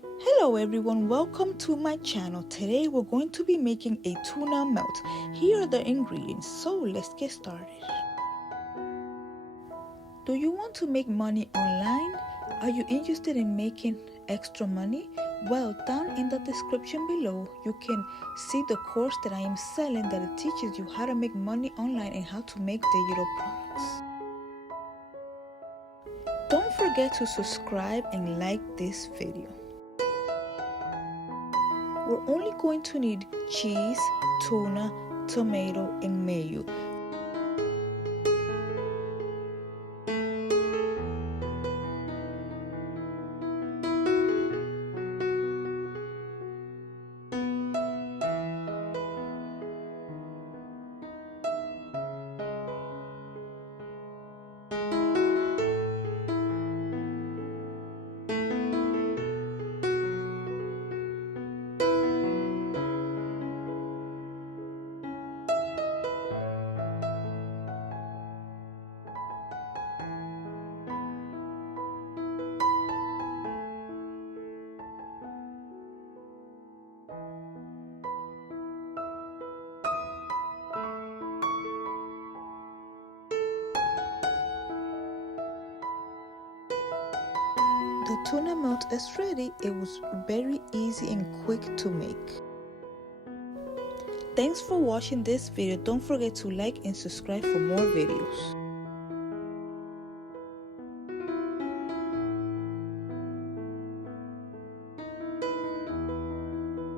Hello everyone, welcome to my channel. Today we're going to be making a tuna melt. Here are the ingredients, so let's get started. Do you want to make money online? Are you interested in making extra money? Well, down in the description below, you can see the course that I am selling that it teaches you how to make money online and how to make digital products. Don't forget to subscribe and like this video. We're only going to need cheese, tuna, tomato, and mayo. The tuna melt is ready. It was very easy and quick to make. Thanks for watching this video. Don't forget to like and subscribe for more videos.